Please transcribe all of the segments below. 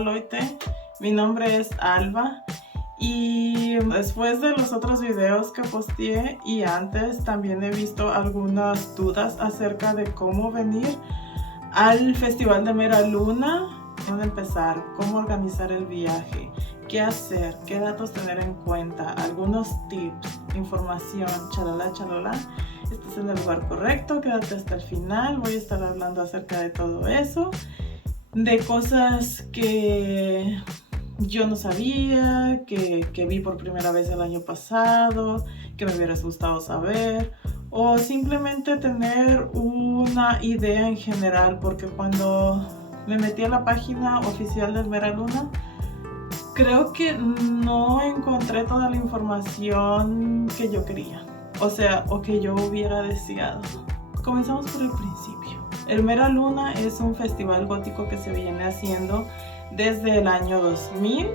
Loite, mi nombre es Alba y después de los otros videos que posteé y antes también he visto algunas dudas acerca de cómo venir al Festival de Mera Luna. ¿Dónde empezar? ¿Cómo organizar el viaje? ¿Qué hacer? ¿Qué datos tener en cuenta? Algunos tips, información, chalala, chalala. Estás en el lugar correcto, quédate hasta el final. Voy a estar hablando acerca de todo eso, de cosas que yo no sabía, que vi por primera vez el año pasado, que me hubiera gustado saber, o simplemente tener una idea en general, porque cuando me metí a la página oficial del Mera Luna, creo que no encontré toda la información que yo quería, o que yo hubiera deseado. Comenzamos por el principio. El Mera Luna es un festival gótico que se viene haciendo desde el año 2000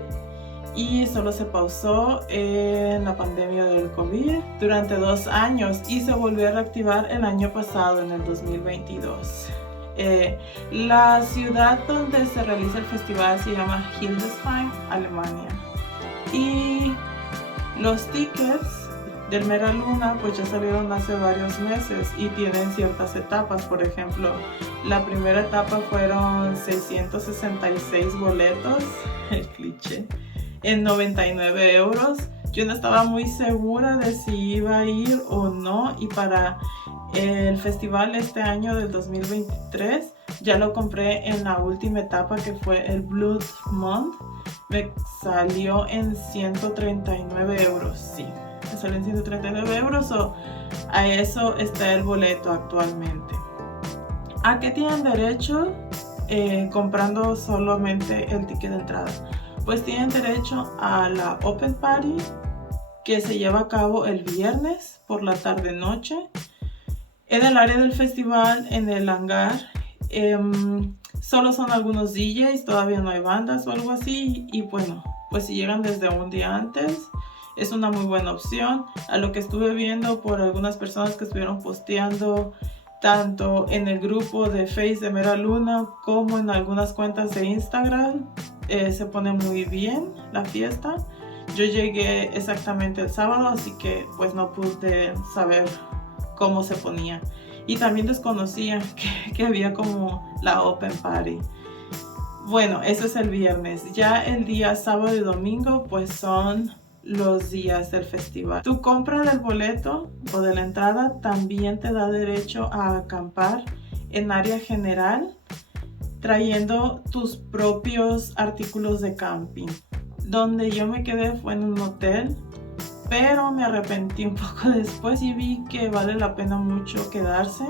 y solo se pausó en la pandemia del COVID durante 2 años y se volvió a reactivar el año pasado, en el 2022. La ciudad donde se realiza el festival se llama Hildesheim, Alemania. Y los tickets del Mera Luna pues ya salieron hace varios meses y tienen ciertas etapas. Por ejemplo, la primera etapa fueron 666 boletos, el cliché, en 99 euros. Yo no estaba muy segura de si iba a ir o no, y para el festival este año del 2023 ya lo compré en la última etapa, que fue el Blood Month. Me salió en 139 euros, sí, me salió en 139 euros, o a eso está el boleto actualmente. ¿A qué tienen derecho comprando solamente el ticket de entrada? Pues tienen derecho a la Open Party, que se lleva a cabo el viernes por la tarde-noche en el área del festival, en el hangar. Solo son algunos DJs, todavía no hay bandas o algo así, y bueno, pues si llegan desde un día antes es una muy buena opción. A lo que estuve viendo por algunas personas que estuvieron posteando tanto en el grupo de Face de Mera Luna como en algunas cuentas de Instagram, se pone muy bien la fiesta. Yo llegué exactamente el sábado, así que pues no pude saber cómo se ponía, y también desconocía que había como la Open Party. Bueno, eso es el viernes. Ya el día sábado y domingo pues son los días del festival. Tu compra del boleto o de la entrada también te da derecho a acampar en área general, trayendo tus propios artículos de camping. Donde yo me quedé fue en un hotel, pero me arrepentí un poco después y vi que vale la pena mucho quedarse,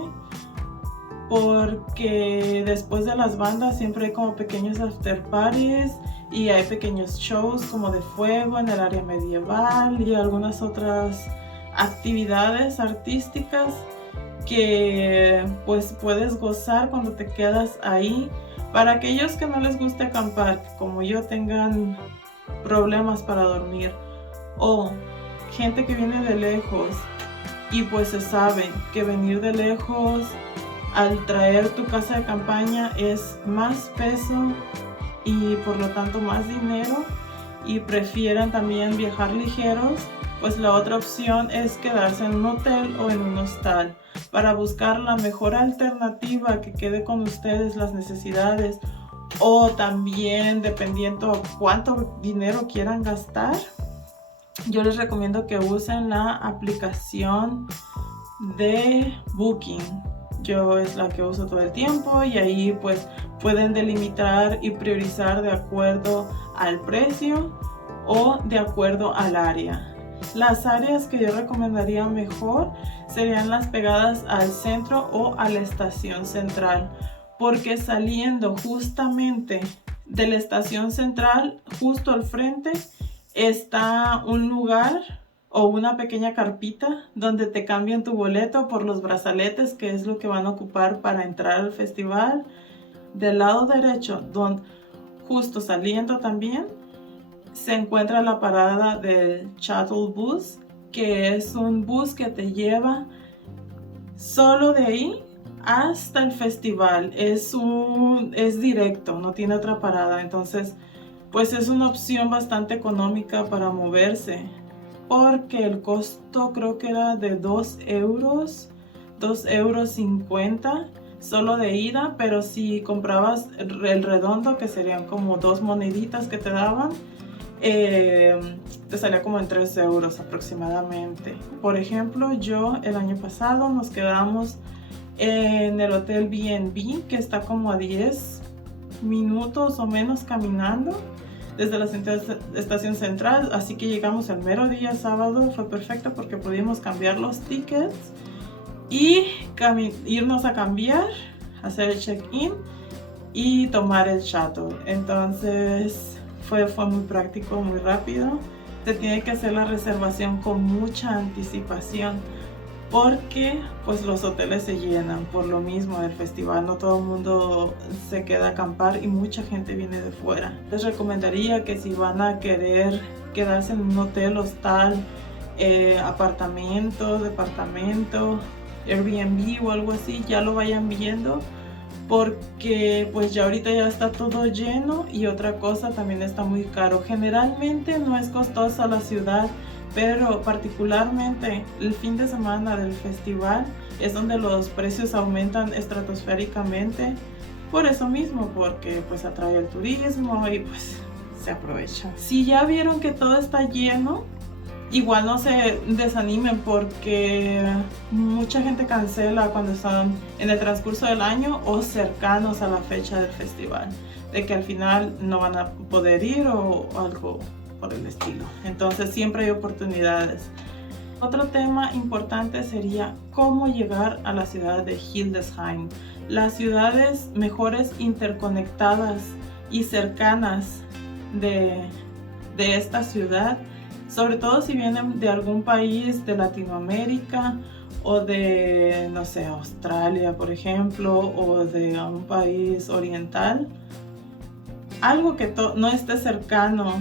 porque después de las bandas siempre hay como pequeños after parties y hay pequeños shows como de fuego en el área medieval y algunas otras actividades artísticas que pues puedes gozar cuando te quedas ahí. Para aquellos que no les guste acampar, que como yo tengan problemas para dormir, o gente que viene de lejos y pues se sabe que venir de lejos al traer tu casa de campaña es más peso y por lo tanto más dinero, y prefieren también viajar ligeros, pues la otra opción es quedarse en un hotel o en un hostal para buscar la mejor alternativa que quede con ustedes las necesidades, o también dependiendo cuánto dinero quieran gastar. Yo les recomiendo que usen la aplicación de Booking. Yo es la que uso todo el tiempo, y ahí pues pueden delimitar y priorizar de acuerdo al precio o de acuerdo al área. Las áreas que yo recomendaría mejor serían las pegadas al centro o a la estación central, porque saliendo justamente de la estación central, justo al frente está un lugar o una pequeña carpita donde te cambian tu boleto por los brazaletes, que es lo que van a ocupar para entrar al festival. Del lado derecho, justo saliendo también, se encuentra la parada del Shuttle Bus, que es un bus que te lleva solo de ahí hasta el festival. Es directo, no tiene otra parada, entonces pues es una opción bastante económica para moverse, porque el costo creo que era de 2 euros, 2,50 € solo de ida, pero si comprabas el redondo, que serían como 2 moneditas que te daban, te salía como en 3 euros aproximadamente. Por ejemplo, yo el año pasado nos quedamos en el hotel B&B, que está como a 10 minutos o menos caminando desde la estación central, así que llegamos el mero día sábado. Fue perfecto porque pudimos cambiar los tickets y irnos a cambiar, hacer el check-in y tomar el shuttle. Entonces fue muy práctico, muy rápido. Se tiene que hacer la reservación con mucha anticipación, porque pues los hoteles se llenan por lo mismo del festival. No todo el mundo se queda a acampar y mucha gente viene de fuera. Les recomendaría que si van a querer quedarse en un hotel, hostal, apartamento, departamento, Airbnb o algo así, ya lo vayan viendo, porque pues ya ahorita ya está todo lleno. Y otra cosa, también está muy caro. Generalmente no es costosa la ciudad, pero particularmente el fin de semana del festival es donde los precios aumentan estratosféricamente, por eso mismo, porque pues atrae el turismo y pues se aprovecha. Si ya vieron que todo está lleno, igual no se desanimen, porque mucha gente cancela cuando están en el transcurso del año o cercanos a la fecha del festival, de que al final no van a poder ir o algo por el estilo. Entonces siempre hay oportunidades. Otro tema importante sería cómo llegar a la ciudad de Hildesheim. Las ciudades mejores interconectadas y cercanas de esta ciudad, sobre todo si vienen de algún país de Latinoamérica o de, no sé, Australia, por ejemplo, o de un país oriental, algo que no esté cercano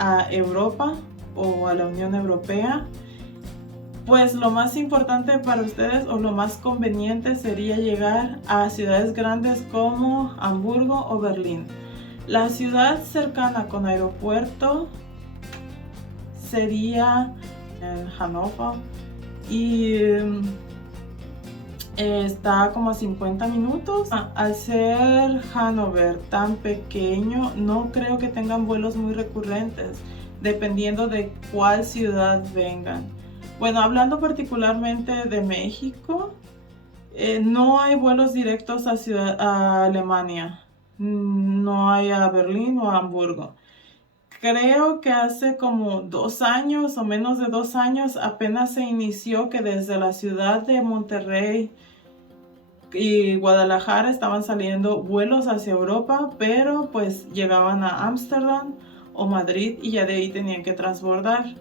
a Europa o a la Unión Europea, pues lo más importante para ustedes o lo más conveniente sería llegar a ciudades grandes como Hamburgo o Berlín. La ciudad cercana con aeropuerto sería en Hannover y está como a 50 minutos. Al ser Hannover tan pequeño, no creo que tengan vuelos muy recurrentes, dependiendo de cuál ciudad vengan. Bueno, hablando particularmente de México, no hay vuelos directos a Alemania, no hay a Berlín o a Hamburgo. Creo que hace como 2 años o menos de 2 años apenas se inició que desde la ciudad de Monterrey y Guadalajara estaban saliendo vuelos hacia Europa, pero pues llegaban a Ámsterdam o Madrid y ya de ahí tenían que transbordar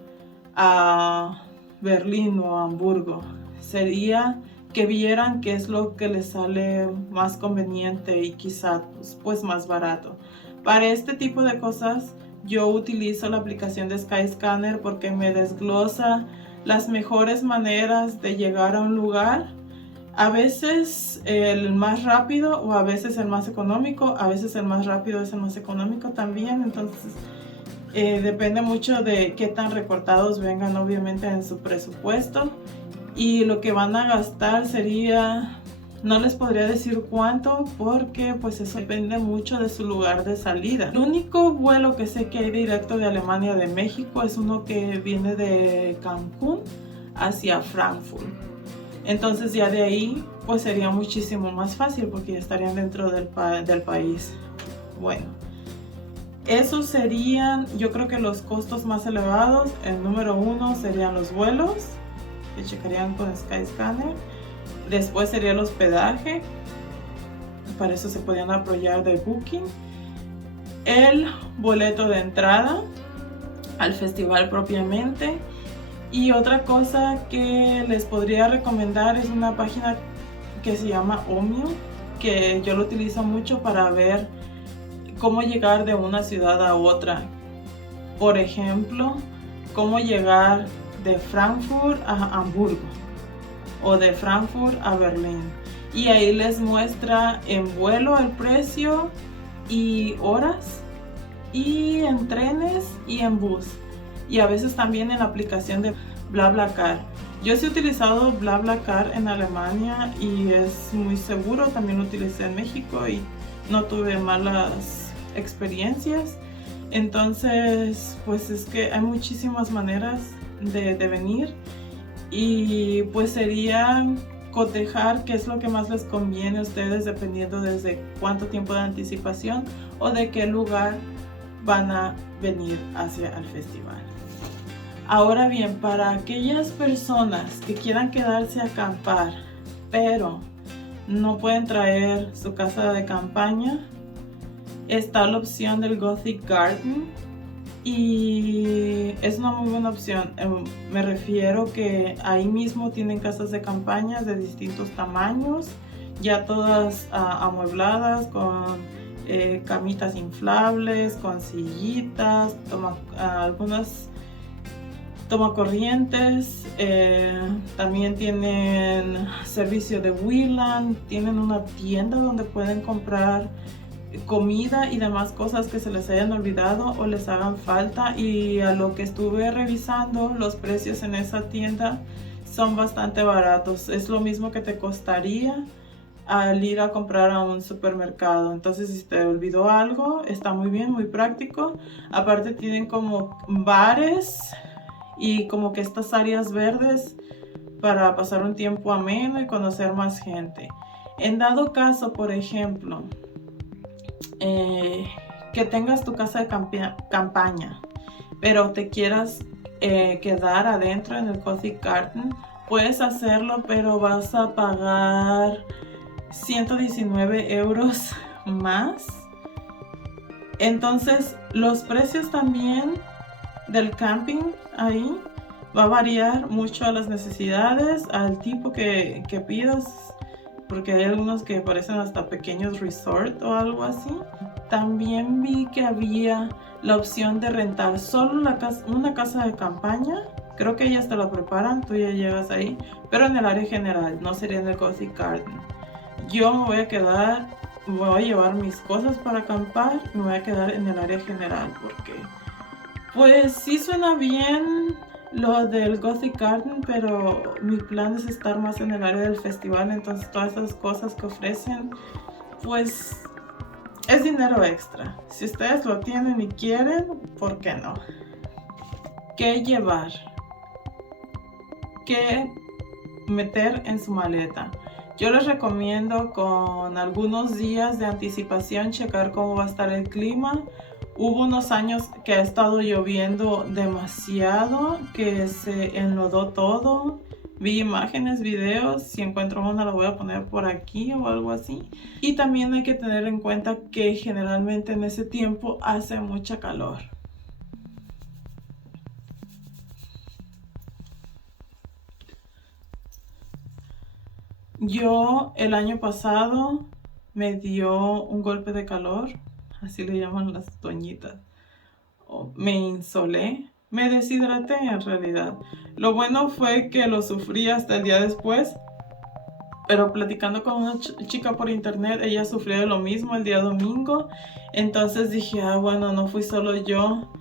a Berlín o a Hamburgo. Sería que vieran qué es lo que les sale más conveniente y quizá pues más barato. Para este tipo de cosas yo utilizo la aplicación de Skyscanner, porque me desglosa las mejores maneras de llegar a un lugar. A veces el más rápido o a veces el más económico, a veces el más rápido es el más económico también. Entonces depende mucho de qué tan recortados vengan obviamente en su presupuesto y lo que van a gastar. Sería, no les podría decir cuánto, porque pues eso depende mucho de su lugar de salida. El único vuelo que sé que hay directo de Alemania de México es uno que viene de Cancún hacia Frankfurt. Entonces ya de ahí pues sería muchísimo más fácil, porque ya estarían dentro del país. Bueno, esos serían, yo creo que los costos más elevados. El número 1 serían los vuelos, que checarían con Skyscanner. Después sería el hospedaje, para eso se podían apoyar de Booking. El boleto de entrada al festival propiamente. Y otra cosa que les podría recomendar es una página que se llama Omio, que yo lo utilizo mucho para ver cómo llegar de una ciudad a otra. Por ejemplo, cómo llegar de Frankfurt a Hamburgo o de Frankfurt a Berlín. y ahí les muestra en vuelo el precio y horas, y en trenes y en bus, y a veces también en la aplicación de BlaBlaCar. Yo sí he utilizado BlaBlaCar en Alemania y es muy seguro. También lo utilicé en México y no tuve malas experiencias. Entonces, pues es que hay muchísimas maneras de venir, y pues sería cotejar qué es lo que más les conviene a ustedes dependiendo desde cuánto tiempo de anticipación o de qué lugar van a venir hacia el festival. Ahora bien, para aquellas personas que quieran quedarse a acampar, pero no pueden traer su casa de campaña, está la opción del Gothic Garden y es una muy buena opción. Me refiero que ahí mismo tienen casas de campaña de distintos tamaños, ya todas amuebladas con camitas inflables, con sillitas, algunas tomacorrientes, también tienen servicio de Wheeland, tienen una tienda donde pueden comprar comida y demás cosas que se les hayan olvidado o les hagan falta, y a lo que estuve revisando, los precios en esa tienda son bastante baratos. Es lo mismo que te costaría al ir a comprar a un supermercado. Entonces, si te olvidó algo, está muy bien, muy práctico. Aparte tienen como bares y como que estas áreas verdes para pasar un tiempo ameno y conocer más gente. En dado caso, por ejemplo, que tengas tu casa de campaña, pero te quieras quedar adentro en el Gothic Garden, puedes hacerlo, pero vas a pagar 119 euros más. Entonces, los precios también del camping ahí va a variar mucho a las necesidades, al tipo que pidas, porque hay algunos que parecen hasta pequeños resort o algo así. También vi que había la opción de rentar solo una casa de campaña. Creo que ellas te la preparan, tú ya llegas ahí, pero en el área general, no sería en el Gothic Garden. Yo me voy a llevar mis cosas para acampar y me voy a quedar en el área general, porque pues sí suena bien lo del Gothic Garden, pero mi plan es estar más en el área del festival. Entonces todas esas cosas que ofrecen, pues es dinero extra. Si ustedes lo tienen y quieren, ¿por qué no? ¿Qué llevar? ¿Qué meter en su maleta? Yo les recomiendo con algunos días de anticipación checar cómo va a estar el clima. Hubo unos años que ha estado lloviendo demasiado, que se enlodó todo. Vi imágenes, videos, si encuentro una la voy a poner por aquí o algo así. Y también hay que tener en cuenta que generalmente en ese tiempo hace mucha calor. Yo el año pasado me dio un golpe de calor, así le llaman las doñitas. Me insolé, me deshidraté en realidad. Lo bueno fue que lo sufrí hasta el día después, pero platicando con una chica por internet, ella sufrió de lo mismo el día domingo. Entonces dije, bueno, no fui solo yo.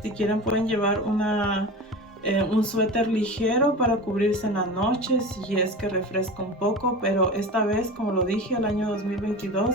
Si quieren pueden llevar un suéter ligero para cubrirse en la noche si es que refresca un poco, pero esta vez, como lo dije, el año 2022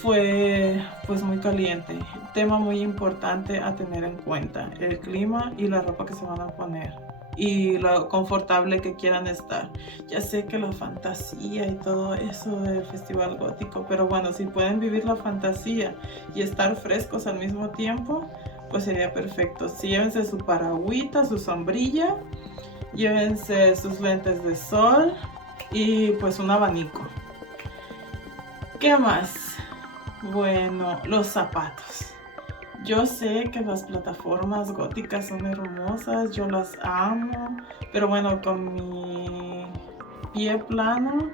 fue pues muy caliente. Tema muy importante a tener en cuenta: el clima y la ropa que se van a poner y lo confortable que quieran estar. Ya sé que la fantasía y todo eso del festival gótico, pero bueno, si pueden vivir la fantasía y estar frescos al mismo tiempo, pues sería perfecto. Sí, llévense su paragüita, su sombrilla, llévense sus lentes de sol y pues un abanico. ¿Qué más? Bueno, los zapatos. Yo sé que las plataformas góticas son hermosas, yo las amo, pero bueno, con mi pie plano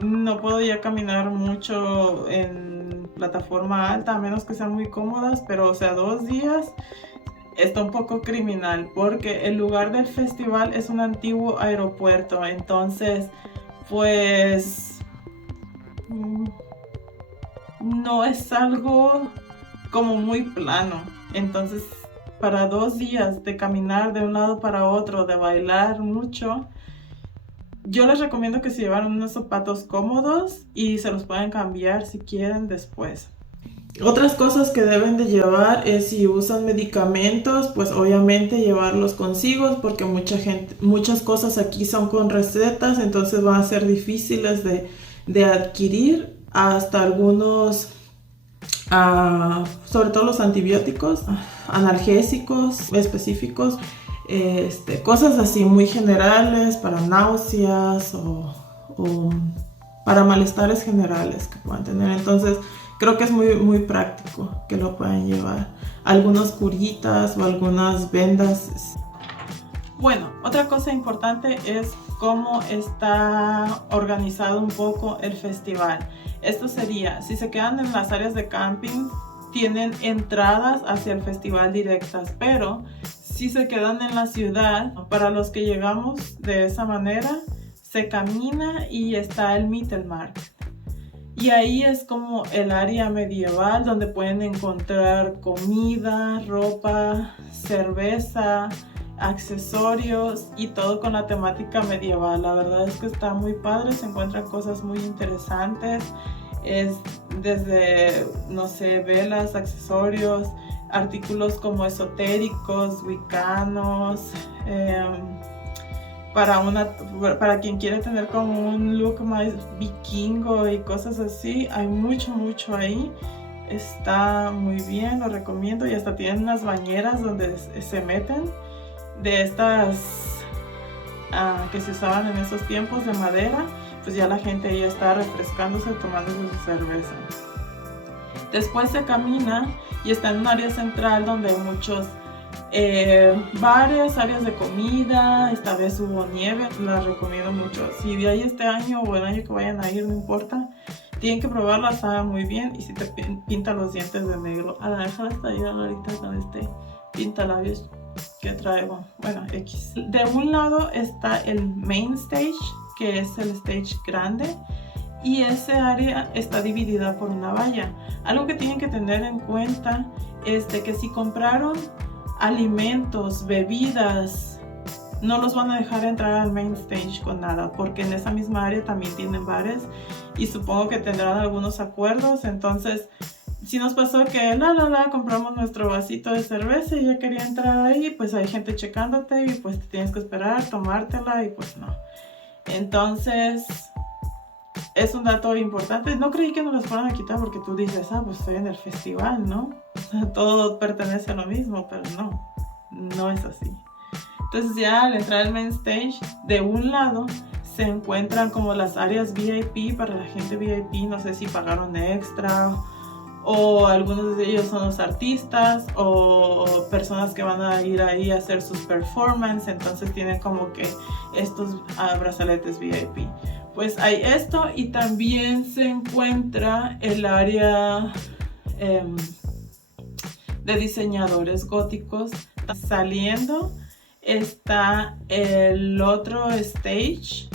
no puedo ya caminar mucho en plataforma alta, a menos que sean muy cómodas, pero o sea, 2 días está un poco criminal porque el lugar del festival es un antiguo aeropuerto, entonces pues no es algo como muy plano. Entonces para 2 días de caminar de un lado para otro, de bailar mucho, yo les recomiendo que se llevaran unos zapatos cómodos y se los pueden cambiar si quieren después. Otras cosas que deben de llevar es si usan medicamentos, pues obviamente llevarlos consigo porque muchas cosas aquí son con recetas, entonces van a ser difíciles de adquirir. Hasta algunos, sobre todo los antibióticos, analgésicos específicos, cosas así muy generales para náuseas o para malestares generales que puedan tener. Entonces creo que es muy práctico que lo puedan llevar. Algunas curitas o algunas vendas. Bueno, otra cosa importante es cómo está organizado un poco el festival. Esto sería, si se quedan en las áreas de camping, tienen entradas hacia el festival directas, pero si se quedan en la ciudad, para los que llegamos de esa manera, se camina y está el Mittelmarkt. Y ahí es como el área medieval donde pueden encontrar comida, ropa, cerveza, accesorios y todo con la temática medieval. La verdad es que está muy padre, se encuentran cosas muy interesantes. Es desde, no sé, velas, accesorios, artículos como esotéricos, wiccanos, para quien quiere tener como un look más vikingo y cosas así, hay mucho ahí. Está muy bien, lo recomiendo, y hasta tienen unas bañeras donde se meten de estas que se usaban en esos tiempos de madera. Pues ya la gente ahí está refrescándose, tomándose su cerveza. Después se camina y está en un área central donde hay muchos bares, áreas de comida. Esta vez hubo nieve, la recomiendo mucho. Si de ahí este año o el año que vayan a ir, no importa, tienen que probarla, sabe muy bien. Y si te pinta los dientes de negro, a la dejar hasta ahí ahorita con este pintalabios que traigo, bueno, X. De un lado está el main stage, que es el stage grande, y ese área está dividida por una valla. Algo que tienen que tener en cuenta es de que si compraron alimentos, bebidas, no los van a dejar entrar al main stage con nada, porque en esa misma área también tienen bares y supongo que tendrán algunos acuerdos. Entonces si nos pasó que compramos nuestro vasito de cerveza y ya quería entrar ahí, pues hay gente checándote y pues te tienes que esperar, tomártela y pues no. Entonces es un dato importante. No creí que nos los fueran a quitar porque tú dices, pues estoy en el festival, ¿no? Todo pertenece a lo mismo, pero no es así. Entonces ya al entrar al main stage, de un lado se encuentran como las áreas VIP para la gente VIP. No sé si pagaron extra o algunos de ellos son los artistas o personas que van a ir ahí a hacer sus performances, entonces tienen como que estos brazaletes VIP. Pues hay esto, y también se encuentra el área de diseñadores góticos. Saliendo está el otro stage,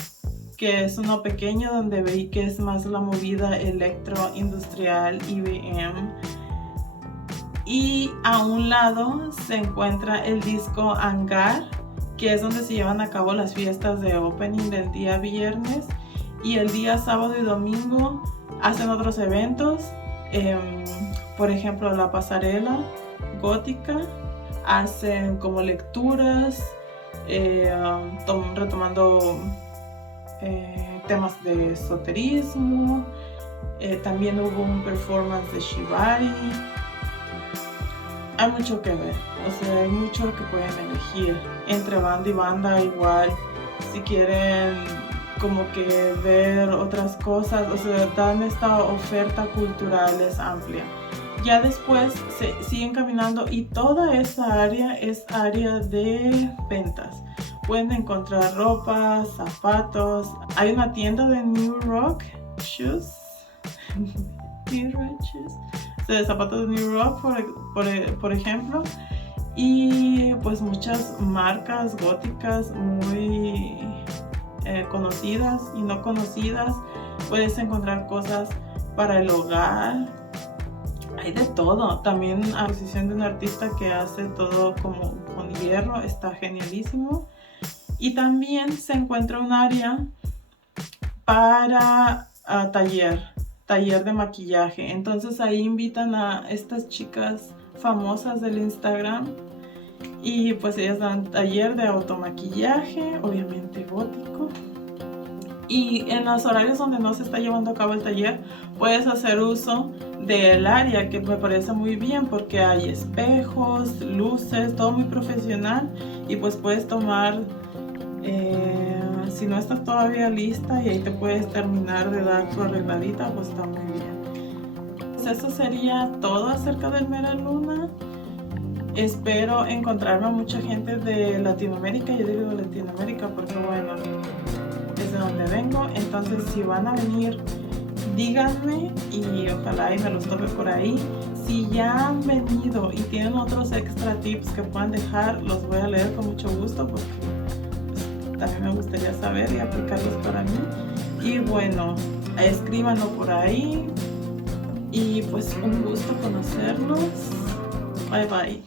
que es uno pequeño donde veí que es más la movida electroindustrial IBM. Y a un lado se encuentra el disco Hangar, que es donde se llevan a cabo las fiestas de opening del día viernes, y el día sábado y domingo hacen otros eventos, por ejemplo la pasarela gótica, hacen como lecturas, retomando temas de esoterismo. También hubo un performance de Shibari. Hay mucho que ver, o sea, hay mucho que pueden elegir entre banda y banda. Igual si quieren como que ver otras cosas, o sea, dan esta oferta cultural, es amplia. Ya después se siguen caminando y toda esa área es área de ventas. Pueden encontrar ropa, zapatos. Hay una tienda de New Rock Shoes Riches, de zapatos de New Rock, por ejemplo. Y pues muchas marcas góticas muy conocidas y no conocidas. Puedes encontrar cosas para el hogar, hay de todo. También a disposición de un artista que hace todo como con hierro, está genialísimo. Y también se encuentra un área para taller de maquillaje. Entonces ahí invitan a estas chicas famosas del Instagram y pues ellas dan taller de automaquillaje, obviamente gótico. Y en los horarios donde no se está llevando a cabo el taller, puedes hacer uso del área, que me parece muy bien porque hay espejos, luces, todo muy profesional. Y pues puedes tomar, si no estás todavía lista y ahí te puedes terminar de dar tu arregladita, pues está muy bien. Pues eso sería todo acerca del Mera Luna. Espero encontrarme a mucha gente de Latinoamérica. Yo digo Latinoamérica porque bueno, es de donde vengo. Entonces si van a venir, díganme y ojalá y me los tope por ahí. Si ya han venido y tienen otros extra tips que puedan dejar, los voy a leer con mucho gusto porque pues, también me gustaría saber y aplicarlos para mí. Y bueno, escríbanlo por ahí y pues un gusto conocerlos. Bye bye.